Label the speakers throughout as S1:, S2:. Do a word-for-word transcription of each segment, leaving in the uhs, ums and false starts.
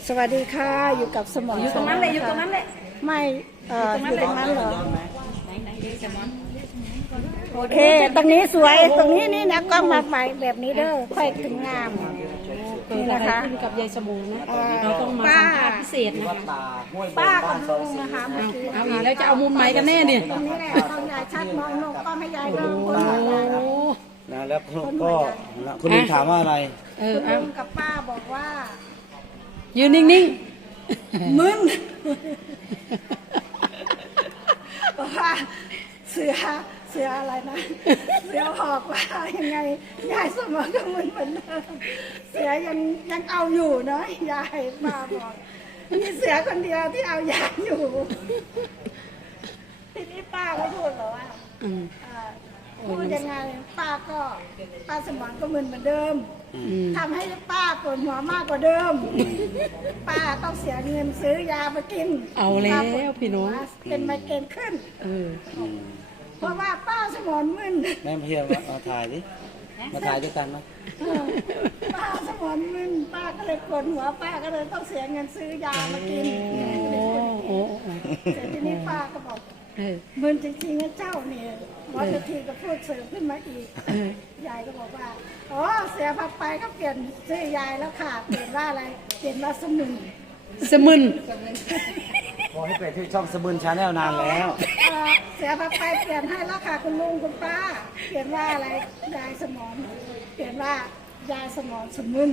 S1: สวัสดีค่ะอยู่กับสมอง
S2: อยู่ตรงนั้นเลยอยู่ตรงนั้นเลย
S1: ไม่เอ่ออยู่ตรงนั้นเหรอ
S2: ไหนไหนเดี๋ยวจะมอน
S1: โอเคตรงนี้สวยตรงนี้นี่นะกล้องมาไปแบบนี้เด้อค่อยถึงงาม
S2: เกิดอะไรขึ้นกับยายสมูนะเราต้องมาสัมภาษณ์พิเศษนะคะ
S1: ป้ากับลุงนะคะเมื่อกี้
S2: เอาอีกแล้วจะเอามุมไหนกันแน่เนี่ย
S1: ตรงนี้แหละต้องยายชัดมองลงก็ไม่ยายเริ่มคนหัวยายแล้ว
S3: นะแล้วก็คุณลุงถามว่าอะไร
S2: เออ
S1: คุณ
S2: เอา
S1: ลุงกับป้าบอกว่า
S2: ยืนนิ่ง
S1: มึนบอกว่าเสือเสืออะไรนะเสือหอกว่ายังไงยายสมองก็มึนเหมือนเดิมเสือยังยังเอาอยู่เนาะยายป้าบอกมีเสือคนเดียวที่เอายายอยู่ทีนี้ป้าก็พูดเหรอว่า
S2: ๆอืม
S1: อ่าพูดยังไงป้าก็ป้าสมองก็มึนเหมือนเดิม
S2: อืม
S1: ทำให้ป้าปวดหัวมากกว่าเดิม ป้าต้องเสียเงินซื้อยามากิน
S2: เอาแล้วพี่น้อง
S1: เป็นไมเกรนขึ้น
S2: เออ
S1: เพราะว่าป้าสมองมึน
S3: แม่เพียรมาถ่ายดิมาถ่ายด้วยกันไหม
S1: เออป้าสมองมึนป้าก็เลยปวดหัวป้าก็เลยต้องเสียเงินซื้อยามากิน
S2: โอ้โอ้โอ้
S1: เสร็จทีนี้ป้าก็บอก
S2: เออ
S1: มึนจริงๆนะเจ้าเนี่ยวัดทีก็พูดเสริมขึ้นมาอีก
S2: เออย
S1: ายก็บอกว่าอ๋อเสียพักไปก็เปลี่ยนชื่อยายแล้วค่ะเปลี่ยนว่าอะไรเปลี่ยนว่าสมุน
S2: สมึน
S3: พอให้เปลี่ยนชื่อช่องสมุนชาแนลนานแล้ว
S1: เอ่อเสียพักไปเปลี่ยนให้แล้วค่ะคุณลุงคุณป้า เปลี่ยนว่าอะไรยายสมอนเปลี่ยนว่ายายสมอนสมุน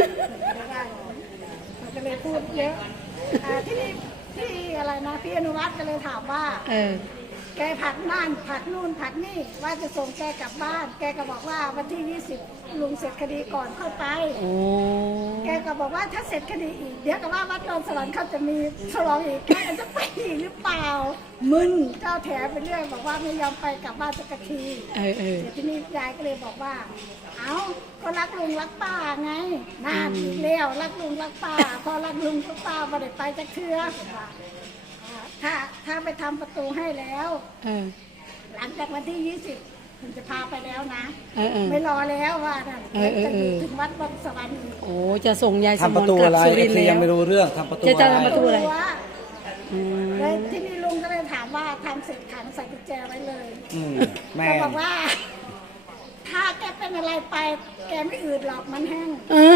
S1: มันก็เลยพูดเยอะอ่าที่ที่อะไรนะพี่อนุวัฒน์ก็เลยถามว่า
S2: เออ
S1: แกผัดนั่นผัดนู่นผัดนี่ว่าจะส่งแกกลับบ้าน แกก็บอกว่าวันที่ยี่สิบลุงเสร็จคดีก่อนเข้าไป
S2: โอ้
S1: แกก็บอกว่าถ้าเสร็จคดีอีกเดี๋ยวก็ว่าวัดดอนสวรรค์เขาจะมีฉลองอีกแกจะไปอีกหรือเปล่ามึนเจ้าแถไปเรื่อยบอกว่าไม่ยอมไปกลับบ้านสักที
S2: เออเออ
S1: เดี๋ยวที่นี่ยายก็เลยบอกว่า เอ้าก็รักลุงรักป้าไงน่าอีกแล้วรักลุงรักป้า พอรักลุงรักป้าไม่ได้ไปจะเทื่อถ้าถ้าไปทำประตูให้แล้ว
S2: เออ
S1: หลังจากวันที่ยี่สิบถึงจะพาไปแล้วนะ
S2: เออเออ
S1: ไม่รอแล้วว่านั่น
S2: เออเออ
S1: จะ
S2: เออ
S1: ถึงวัดบนสวรรค์อีก
S2: โอ้จะส่งยายสม
S3: ทำป
S2: อน
S3: ระตู
S2: กลับ
S3: อะไร
S2: สุ
S3: เอ
S2: รินท
S3: ฟ
S2: ร์
S3: ซี
S2: แล้
S3: ยังไม่
S2: ว
S3: รู้เรื่องทำประตู
S2: จะจะ
S3: อะไร
S2: ทำประตู อะไร
S1: ว่า
S2: อืม
S1: เลยที่นี่ลุงก็เลยถามว่าทำเสร็จขังใส่กุญแจไว้เลย
S3: อืมแม่
S1: แกบอกว่า ถ้าแกเป็นอะไรไป แกไม่อืดหรอกมันแห้ง
S2: เออ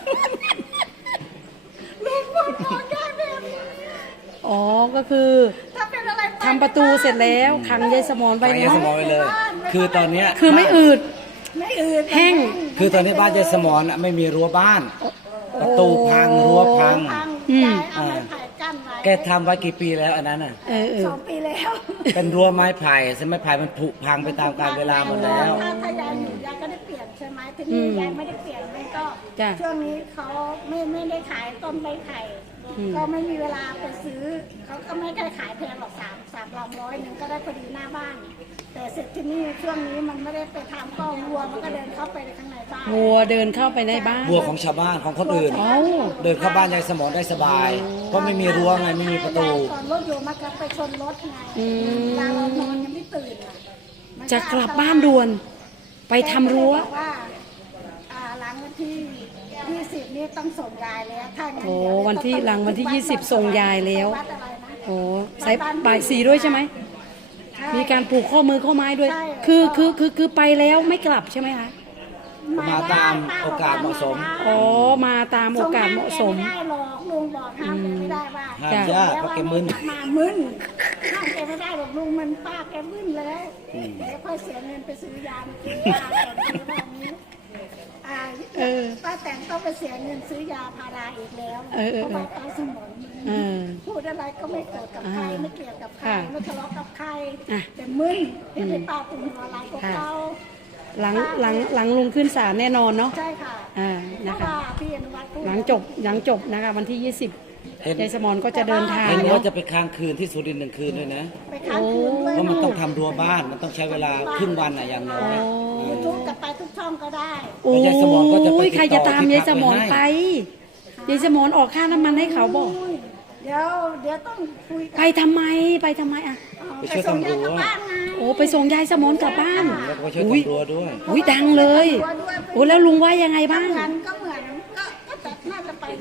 S1: ลุงบอกของยายแบบนี้
S2: อ๋อ ก็คือ
S1: ถ้าเป็นอะไรไป
S2: ทำประตูเสร็จแล้วขังยายสมอนไป
S3: ไปยาย
S2: เนาะ
S3: สมอนไปเลย คือตอนเนี้ย
S2: คือไม่อืด
S1: ไม่อืด
S2: แห้ง
S3: คือตอนนี้บ้านยายสมอนอะไม่มีรั้วบ้าน ประตูพังรั้วพัง
S1: พัง
S2: อืม
S1: ยายเอาไม้ไผ่กั้นไว้
S3: แกทำไว้กี่ปีแล้วอันนั้นอ่ะ
S2: เออเออ
S1: สองปีแล้ว
S3: เป็นรั้วไม้ไผ่ซึ่งไม้ไผ่มันผุพังไปตามกาลเวลาหมดแล้ว
S1: ถ้าถ้ายายอยู่ยายก็ได้เปลี่ยนใช่ไหมทีนี้ยายไม่ได้เปลี่ยนมันก็
S2: จ้ะ
S1: ช่วงนี้เขาไม่ไม่ได้ขายต้นไม้ไผ่
S2: อืม
S1: ก็ไม่มีเวลาไปซื้อเขาก็ไม่ได้ขายแพงหรอกสามสามลำร้อยหนึ่งก็ได้พอดีหน้าบ้าน แต่เสร็จที่นี่ช่วงนี้มันไม่ได้ไปทำก็วัวมันก็เดินเข้าไปในข้างในบ้าน
S2: วัวเดินเข้าไปในบ้าน
S3: บัวของชาวบ้านของคนอื่น
S2: เอ้า
S3: เดินเข้าบ้านยายสมอนได้สบาย เพราะไม่มีรั้วไงไม่มีประตู
S1: ยายก่อนรถอยู่มันก็ไปชนรถไง
S2: อืม
S1: เวลาเรานอนยังไม่ตื่นอ่ะมัน
S2: จะกลับบ้านด่วน ไปทำรั้ว
S1: แกก็เลยบอกว่าอ่าหลังวันที่ยี่สิบนี้ต้องส่งยายแล้วถ้างั้น
S2: โอ้
S1: เดี๋ยว
S2: วันที่
S1: ต้อง
S2: หลังวันที่
S1: วัด
S2: ยี่สิบส่งยายแล้ว
S1: วัดอะไรนะ
S2: โอ้ใส่บ่ายสีด้วยใช่ไหม
S1: ใช่
S2: มีการผูกข้อมือข้อไม้ด้วย
S1: ใช่
S2: คือคือคือคือไปแล้วไม่กลับใช่ไหมคะ
S3: มาตามโอกาสเหมาะสม
S2: อ๋อ มาตามโอกาสเหมาะสม
S1: ส่งห้แกไม่ได้หรอกลุงบอกห้ามแกไม่ได้ว่า
S3: ห้ามยากเพราะแกมึน
S1: มามึนห้ามแกไม่ได้หรอกลุงมันป้าแกมึนแล้ว
S3: อืม
S1: เดี๋ยวค่อยเสียเงินไปซื้อยามากินยาก่อนหรือแบบนี้อ่า
S2: เออ
S1: ป้าแต่งต้องไปเสียเงินซื้อยาพาราอีกแล้ว
S2: เออเออ
S1: เพราะว่าป้าสมอง
S2: เออ
S1: พูดอะไรก็ไม่โกรธกับใคร
S2: อ่า
S1: ไม่เกลียดกับใคร
S2: ค่ะ
S1: ไม่ทะเลาะกับใคร
S2: อ่ะ
S1: แต่มึนที่เป็นป้าตุ่มหัวไหลของ
S2: ค่ะ
S1: เขา
S2: หลังหลังหลังลุงขึ้นศาลแน่นอนเนาะ
S1: ใช่ค่ะ
S2: อ่า
S1: เพ
S2: นะ
S1: ราะ
S2: คะ
S1: ว่าพี่อนุวัฒน์พูด
S2: หลังจบหลังจบนะคะ วันที่ยี่สิบ
S3: เห็น
S2: ยายสมอนก็จะเดินทาง
S3: เห็น
S2: เนาะ
S3: ว่าจะไปค้างคืนที่สุรินทร์หนึ่งคืนด้วยนะ
S1: ไปค้างคืนด้วย
S3: เพราะมันต้องทำรั้วบ้าน มันต้องใช้เวลาครึ่งวันอะอย่างน้อย
S1: ยูทูบจะไปทุกช่องก็ได้
S2: โอ้
S3: ยายสมรก็จะไป
S2: ยใครจะตาม
S3: ติดต่อย
S2: ายสมอน
S3: ที่พัก
S2: ไป
S3: ไว้ให้
S2: ยายสมอนออกค่าน้ำมันให้เขาบอก
S1: อุ้ยเดี๋ยวเดี๋ยวต้องคุย
S2: ไปทำไมไปทำไมอ่ะ
S3: ไปช่วย
S1: ส่ง
S3: ทำรั้
S1: ยายว กลับบ้านไง
S2: โอ้ไปส่งยายสมอนกลับบ้าน
S3: แล้วก็ไปช่วย
S2: อุ้ย
S3: ทำรั้วด้วย
S2: อุ้ยดังเลยโอ้แล้วลุงว่ายังไงบ้าง
S1: ทำงานก็เหมือนก็ก็แต่น่าจะไปทุกคนนะ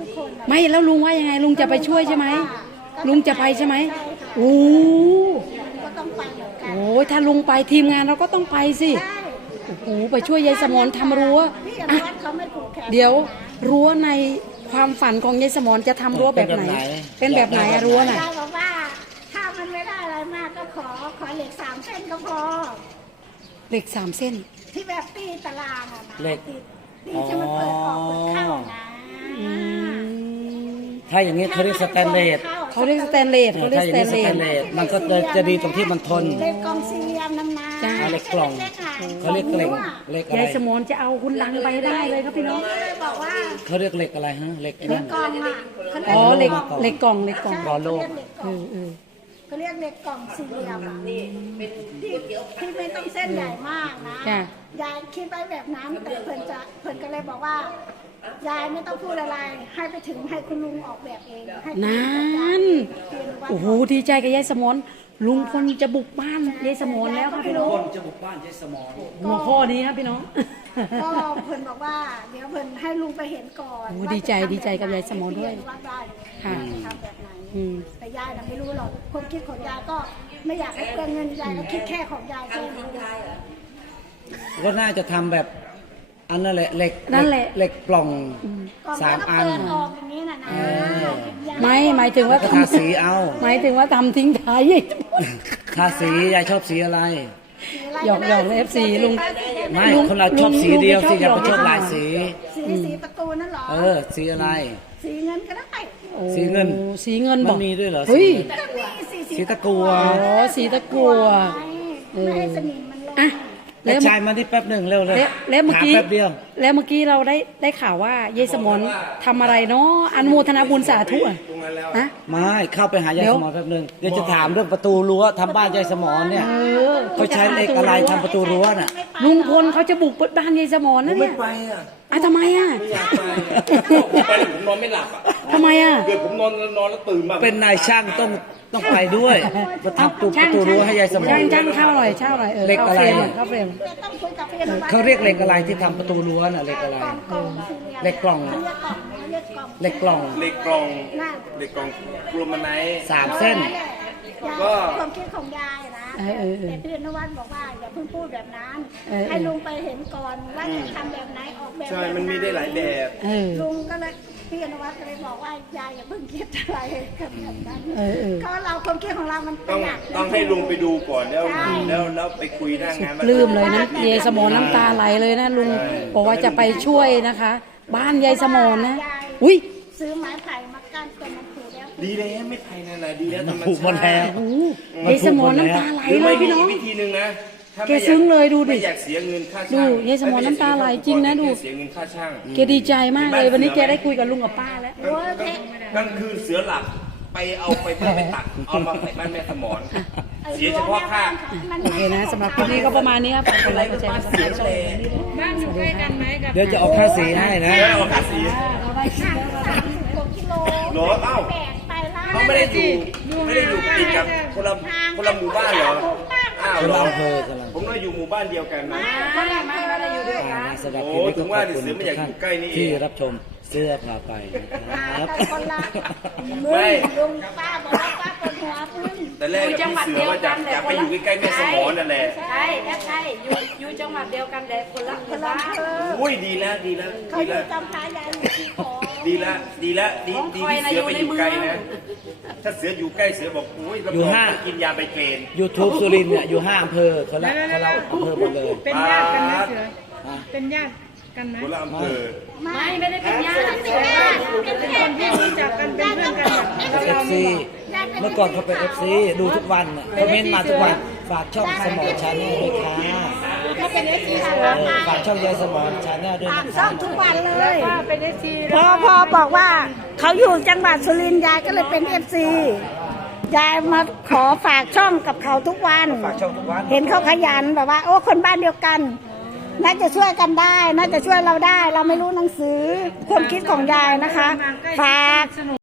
S2: ไม่แล้วลุงว่ายังไงลุงจะไปช่วยใช่ไหมลุงจะไปใช่ไหมโอ้
S1: ก็ต้องไปเหมือนกัน
S2: โหถ้าลุงไปทีมงานเราก็ต้องไปสิ
S1: ใช่
S2: โอ้โหไปช่วยยายสมรทำรั้ว
S1: พี่อนุ
S2: อ่ะ
S1: วัฒน์เขาไม่ผูกแขน
S2: เดี๋ยวรั้วในความฝันของยายสมรจะทำรั้วแบบไหน เป็นแบบไหนอะรั้วน่ะ
S1: ยายบอกว่าถ้ามันไม่ได้อะไรมากก็ขอขอเหล็กสามเส้นก็พอ
S2: เหล็กสามเส้น
S1: ที่แบบตีตารางอะนะ
S3: เหล็ก
S1: ตีตีที่มันเปิดออกเปิดเข้านะ
S2: อืม
S3: ถ้าอย่างนี้เขาเรียกสแตนเลส
S2: เขาเรียกสแตนเลสเขาเรีย
S3: ถ้าก อ
S2: ส
S3: ย่าง
S2: แต
S3: นี้
S2: น
S3: ส
S2: เล
S3: แต
S2: ส
S3: นเลสมันก็จะจะดีตรงที่มันทน
S1: เหล็กกล่องสี่เหลี่ยมน้ำน้ำ
S2: จ้า
S3: เหล็กกล่องเขาเรียกเหล็กเหล็กอะไร
S2: ยายสมรจะเอาคุณลังไปได้เลยครับพี่น้อง
S1: ก็เลยบอกว่า
S3: เขาเรียกเหล็กอะไรฮะเหล็กไอ้
S1: เหล็
S3: นั่
S1: ก
S3: น
S1: กล่องอ่ะเขา
S2: อ๋อเห
S1: เรี
S2: ล็
S1: ย
S2: ก
S1: ก
S2: เหล็กกล่องเหล็กกล่อง
S3: รอโลก
S2: เออเออ
S1: เขาเรียกเหล็กกล่องสี่เหลี่ยมอะที่ที่ไม่ต้องเส้นใหญ่มากนะ
S2: จ้ะ
S1: ยายคิดไว้แบบนั้นแต่เพิ่นจะเพิ่นก็เลยบอกว่า ยายไม่ต้องพูดอะไร ให้ไปถึงให้คุณลุงออกแบบเองให้คุณลุง
S2: นั่น
S1: เรียนว่า
S2: โอ้โหดีใจกับยายสมรลุงพลจะบุกบ้านยายสมรแล้วครับพี่น้อง
S3: คนจะบุกบ้านยายสมร
S2: หัวข้อนี้ครับพี่น้อง
S1: ก็เพิ่นบอกว่า เดี๋ยวเพิ่นให้ลุงไปเห็นก่อน
S2: โอ้
S1: ว่า
S2: ดีใจ
S1: จะทำ
S2: ดีใจกับยายสมรด้วย
S1: ว่าได้
S2: ค่ะ
S1: จะทำแบบไหน
S2: อืม
S1: แต่ยายน่ะไม่รู้หรอกความคิดของยายก็ไม่อยากให้เปลืองเงินยายก็คิดแค่ของยายแค่นี้
S3: ก็น่าจะทำแบบอันนั่นแหละเหล็ก
S2: นั่นแหละ
S3: เหล็กปล่อง
S1: ก่อน
S3: สาม
S1: แล้วก็
S3: อัน
S1: เปิดออกอย่างนี้น่ะนะยาย
S2: ไม่หมายถึงว่า
S3: ก็ทาสีเอา
S2: หมายถึงว่าทำทิ้งท้ายยายสมร
S3: ทาสียายชอบสีอะไร
S2: หยอกหยอกเอฟซีลุง
S3: ไม่
S2: ลุง
S3: คนเราชอบ
S2: ลุง
S3: สีเดียว
S2: ลุง
S3: สิอย่าไป
S2: ช
S3: ช
S2: อ
S3: อ
S2: บบ ห
S3: ห
S2: ลา
S3: ลาย ย
S2: สี
S3: สี
S1: สีสีประตูนั่นเหรอ
S3: เออ สีอะไร
S1: สีเงินก็ได้
S3: สีเงิน
S2: โอ้สีเงิน
S3: มัน
S2: บอก
S3: มีด้วยเหรอ
S2: เฮ้ย
S3: สีเงิน
S1: ก็มีสี
S3: สีตะกัว
S2: อ๋อสีตะกัว
S1: ไม่ให้สนิมมันลง
S2: อ่ะ
S3: แล้
S2: แล้ว ว
S3: ชายมาที่แป๊บหนึ่งเร็วเลย
S2: แล้วแล้วเมื่อกี้
S3: หาแป๊บเดียว
S2: แล้วเมื่อกี้เราได้ได้ข่าวว่ายายสมรทำอะไรเนาะอันโมทนาบุญสาธุอ่ะฮะ
S3: ไม่เข้าไปหายาย
S2: เดี๋ยว
S3: สมรแป๊บหนึ่งเดี๋ยวจะถามเรื่องประตูรั้วทำบ้านยายสมรเนี่ย
S2: เออ
S3: เขาใช้เหล็กอะไรทำประตูรั้วน่ะ
S2: ลุงพลเขาจะบุกเปิดบ้านยายสมรนะเนี่ย
S4: อ่ะ
S2: อ่ะทำไมอ่ะ
S4: อยากไปอ่ะผมไปผมนอนไม่หลับอ่ะ
S2: ทำไมอ่ะ
S4: เกิดผมนอนนอนแล้วตื่นมา
S3: เป็นนายช่างต้องต้องไปด้วยมาทำประตูรั้วให้ยายสมร
S2: ช่างช่างเข้าหน่อยเช่าหน่อยเออ
S3: เหล็กอะไร
S2: เข้าเฟรม
S1: แต่ต้องคุยกับพี่นวัด
S3: เขาเรียกเหล็กอะไรที่ทำประตูรั้วน่ะเหล็กอะไร
S1: กล่องกล่องสี่หลี่ยม
S3: เหล็กกล่อง
S1: เขาเรียกกล่องเขาเรียกกล่อง
S3: เหล็กกล่อง
S4: เหล็กกล่อง
S1: นั่น
S4: เหล็กกล่องกลูมาไนท์
S3: สามเส้น
S4: ก็
S1: ความคิดของยายนะ
S2: เออเออเออ
S1: แต่พี่นวัดบอกว่าอย่าเพิ่งพูดแบบนั้น
S2: เออเออ
S1: ให้ลุงไปเห็นก่อนว่าจะทำแบบไหนออกแบบ
S4: ใช่
S1: แบบไห
S4: มันมีได้หลายแบบ
S2: เออ
S1: ลุงก็เลยพี่นวัดก็เลยบอกว่ายายอย่าเพิ่งคิดอะไรกันแบบนั้น
S2: เออเออ
S1: ก็เราความคิดของเรามันป
S4: ต้
S1: ระ
S4: อง
S1: หยัด
S4: ต้องให้ลุงไปดูก่อนแล้วแล้วแล้วไปคุยหน้างาน
S2: ปลื้มเลยนะยายสมรน้ำตาไหลเลยนะลุงบอกว่าจะไปช่วยนะคะ บ้านยายสมรนะอุ้ย
S1: ซื้อไม้ไผ่มากั้นตัวมันผูกแล้ว
S4: ดีแล้วไม่ไผ่นั่นแหละดีแล้วธรรม
S3: ผูกหมดแล้ว
S2: โอ้โหยายสมรน้ำตาไหล
S4: หรือ
S2: เล
S4: ไม่
S2: ย
S4: มี
S2: พี่น้อง
S4: วิธีหนึ่งนะถ้า
S2: แกซึ้งเลยดูดิ
S4: ไม่อยากเสียเงินค่า
S2: ดู
S4: ช่าง
S2: ยายสมรน้ำตาไหลจริงนะดู
S4: เสียเงินค่าช่าง
S2: แกดีใจมากเลยวันนี้แกได้คุยกับลุงกับป้าแล้ว
S1: โอ้ยเพชร
S4: กลางคืนเสือหลับไปเอาไปเพื่อไปตัดเอามาใส่บ้านแม่สมอนเสียเฉพาะค่า
S2: โอเคนะสำหรับคลิปนี้ก็ประมาณนี้ครับฝากกดไลค์กดแชร์กดซับสไครต์ช่องนี้ด้วย
S5: บ้านอยู่ใกล้กันไหมกับ
S3: เดี๋ยวจะออกค่าสีให้นะ
S4: แล้วเอาค่าสี
S2: เราได้คลิปแล้ว
S1: สามสิบกว่ากิโล
S4: เหรอเอ้า
S1: แบกไปล่า
S4: เขาไม่ได้อยู่ไม่ได้อยู่ติดกับคนละคนละหมู่บ้านเหรออ้าว
S3: คน
S4: เหร
S3: ละ
S4: อ
S3: อำเภอคนละ
S4: ผมน่าอยู่หมู่บ้านเดียวกันนะ
S1: คนละมาเราอยู่ด้วยกัน
S3: สำหรับคลิปนี้ก็ขอบคุณ
S4: โอ้ถึงว่าดิเสือไม่
S3: ทุ
S4: อยาก
S3: ก
S4: อยู่
S3: ท่าน
S4: ใกล้นี่เอง
S3: ที่รับชมเสื้อพาไปนะครับ
S1: แต่คนละมึงลุงป้าบอกว่าป้าปวดหัวพึ่ง
S4: แต่แรกพี่เสือว่าจะอยากไปอยู่ใกล้ๆแม่สมอนนั่นแหละ
S5: ใช่แอปใช่อยู่อยู่จังหวัดเดียวกันแต่คนละห
S1: ค
S5: มู่
S1: นละ
S5: บ้าน
S1: อำเภอ
S4: อุ้ยดีแล้วดีแล้ว
S1: เขา
S4: ดี
S1: อยู่
S4: แล้ว
S1: จำพายายอยู่ที่ขอ
S4: ดีแล้วดีแล้วดีดีที่เสือไปอยู่ไกลนะ ถ้าเสืออยู่ใกล้เสือบอกอุ้ยรับรองต้องกินยาไปเกณฑ์
S3: YouTube สุรินทร์เนี่ยอยู่ห้าอำเภอคนละคนละอำเภอหมดเลย
S5: เป็นญาติกันไหมเสือ
S3: อ่ะ
S5: เป็นญาติกันไหม
S4: คนละอำเภอ
S5: ไม่ไม่ได้เป็นญาติเสือเป็นคนที่รู้จักกันเป็นเพื่อนกันแบบ
S3: เอฟซีเมื่อก่อนเขาเป็นเอฟซีดูทุกวันน่ะคอมเมนต์มาทุกวันฝากช่องสมอชาแนลด้วยค่ะ
S1: เขาเป็นเอฟซี
S3: เออฝากช่องยายสมอชาแนลด้วย
S1: ตาม
S3: นะ
S1: ช่
S3: คะ
S1: องทุกวันเลย
S5: ว่าเป็นเอฟซี
S1: พอพอบอกว่าเขาอยู่จังหวัดสุรินทร์ยายก็เลยเป็นเอฟซียายมาขอฝากช่องกับเขาทุกวัน
S3: ฝากช่องทุกวัน
S1: เห็นเขาขยันแบบว่า โอ้คนบ้านเดียวกัน น่าจะช่วยกันได้ น่าจะช่วยเราได้ เราไม่รู้หนังสือความคิดของยายนะคะ ฝาก